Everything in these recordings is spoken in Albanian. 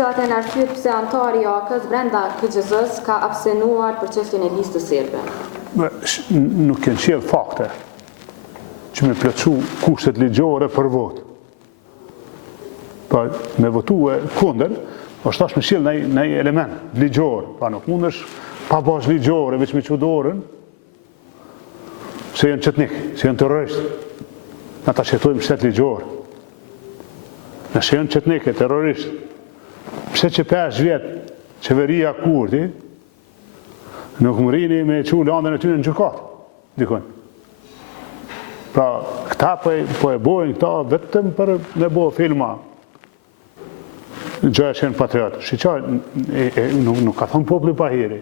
cilat janë arsyet pse antari i AK-s brenda KQZ-s ka abstenuar për çështjen e listës serbe? Nuk kanë qenë fakte që me plotësu kushtet ligjore për votë. Pa me votu kundër, është tash me sjell në element ligjor, pa nuk mundesh pa bazë ligjore, veç me çudorën, se janë çetnik, se janë terroristë. Na ta shetojmë shtet ligjor. Nëse janë çetnik e terroristë, pse që 5 vjet qeveria Kurdi nuk mrini me çu landën e tyre në gjykat, dikon. Pra, këta po e bojnë këta vetëm për me bo filma. Gjoja që janë patriot. Shqyqar, nuk ka thonë populli pa hiri.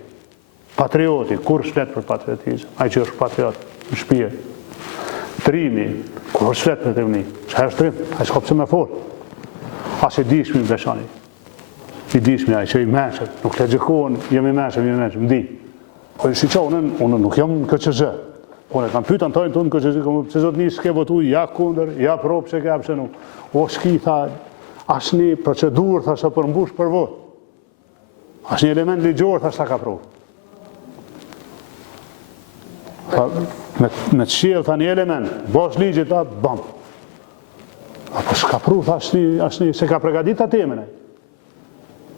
Patrioti, kur shlet për patriotizm? Ai që është patriot, në shpije. Trimi, kur shlet për trimi? Që është trim? Ai s'ka pse me folë. As i dishmi në veçani. I dishmi ai që i menshët. Nuk të gjikohen, jemi menshëm, mdi. Shqyqar, unë nuk jam në KQZ. Unë e kam pyet antarin tonë KQZ, se zot nis ke votu ja kundër, ja pro pse ke abstenu. O shki tha, asnjë procedurë thashë për mbush për vot. Asnjë element ligjor thashë ka pru. Me të sjell tani element, bosh ligje ta bam. Apo s'ka pru asnjë se ka përgatit ta temën.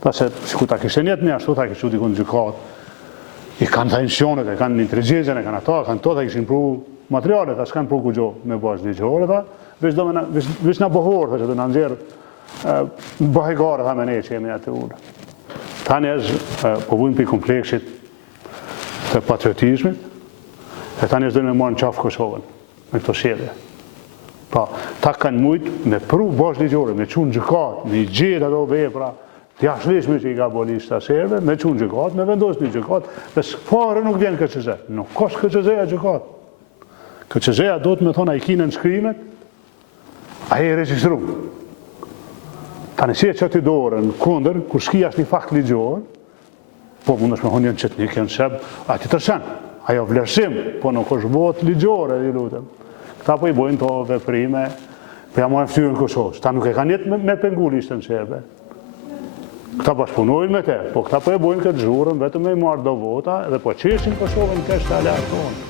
Thashë sikur ta kishte jetë më ashtu, ta kishte dikun gjykat. I kanë të insionet, e kanë inteligencën, e kanë ato, kanë to, ta kishin pru materialet, ta s'kanë pru ku gjo me bazë ligjore, ta, veç na bohor, ta që të në nëzirë bahegare, ta me ne që jemi atë ullë. Ta njëz po vujnë për kompleksit të patriotizmit, e ta njëz dojnë me marë në qafë Kosovën, me këto shedje. Pa, ta kanë mujtë me pru bazë ligjore, me qunë gjëkat, me i gjithë ato vepra, të jashtëligjshme që i ka bo lista serbe, me qunë gjëkat, me vendos një gjëkat, dhe s'fare nuk vjen KQZ. Nuk ka KQZ-ja gjëkat. KQZ-ja do të me thonë a i kine në shkrimet, a i registru. Ta nësie që ti dorën kundër, kur shki ashtë një fakt ligjor, po mund është me thonë janë qëtnik, janë shëb, a ti tërsen, ajo vlerësim, po nuk është vot ligjore, i lutem. Këta po i bojnë to veprime, po ja mojnë ftyrën Kosovës. Ta nuk e kanë jetë me pengu listën serbe. Këta bashkëpunojnë me te, po këta po e bojnë këtë zhurën, vetëm me i marrë do vota, dhe po qeshin Kosovën kështë të alartë tonë.